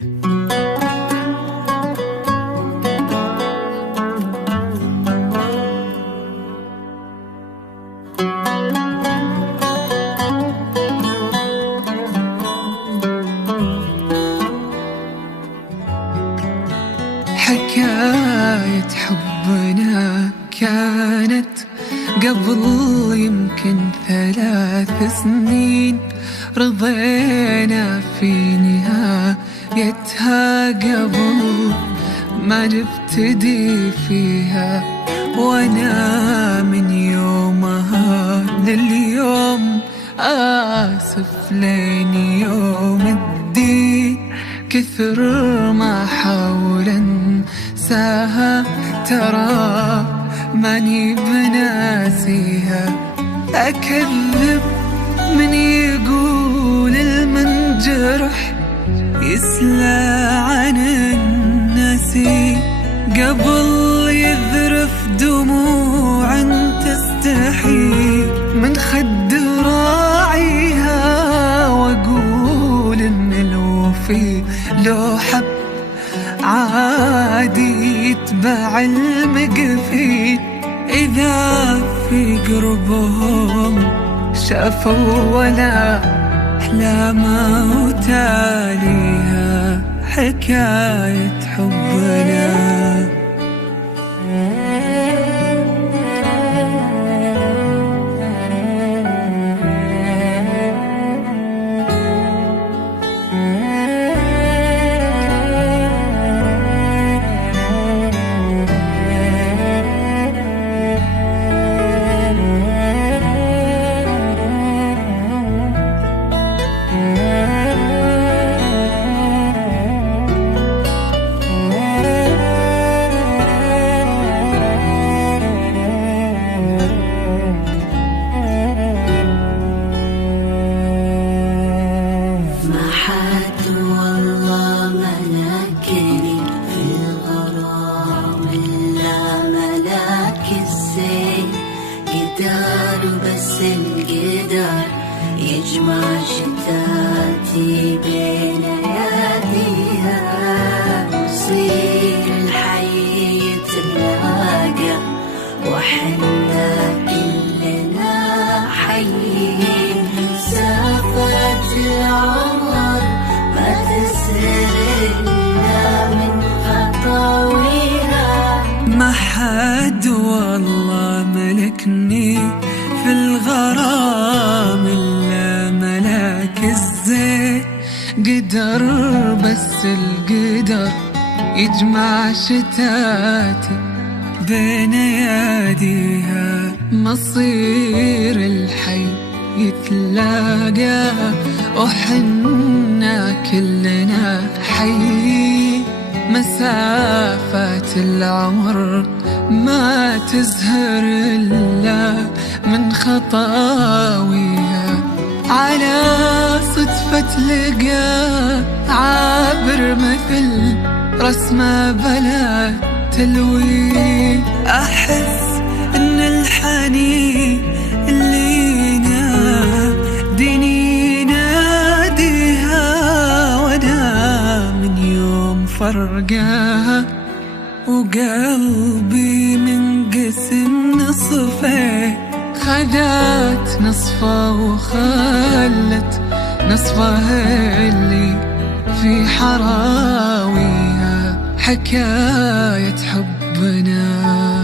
حكاية حبنا كانت قبل يمكن 3 سنين، رضينا في نهايتها قبل ما نبتدي فيها، وانا من يومها لليوم آسف لين يوم الدين. كثر ما حاول انساها ترى ماني بناسيها، أكذب من يقول المنجرح يسلى عن النسي، قبل يذرف دموع تستحي من خد راعيها، واقول ان الوفي لو حب عادي يتبع المقفي، إذا في قربهم شافوا ولا أحلام وتاليها حكاية حبنا. بس القدر يجمع شتاتي بين يديها، نصير الحي يتلاقى وحنا كلنا حيين، مسافة العمر ما تسهر إلا من خطاويها. ما حد والله ملكني في الغرام إلا ملاك الزين، قدر بس القدر يجمع شتاتي بين يديها، مصير الحي يتلاقى وحنا كلنا حي، مسافات العمر ما تزهر إلا من خطاويها، على صدفة لقى عابر مثل رسمة بلا تلوين، أحس إن الحنين اللي ناديني ناديها، وأنا من يوم فرقاها وقلبي منقسم نصفين، خدت نصفه وخلت نصفه اللي في حراويها حكاية حبنا.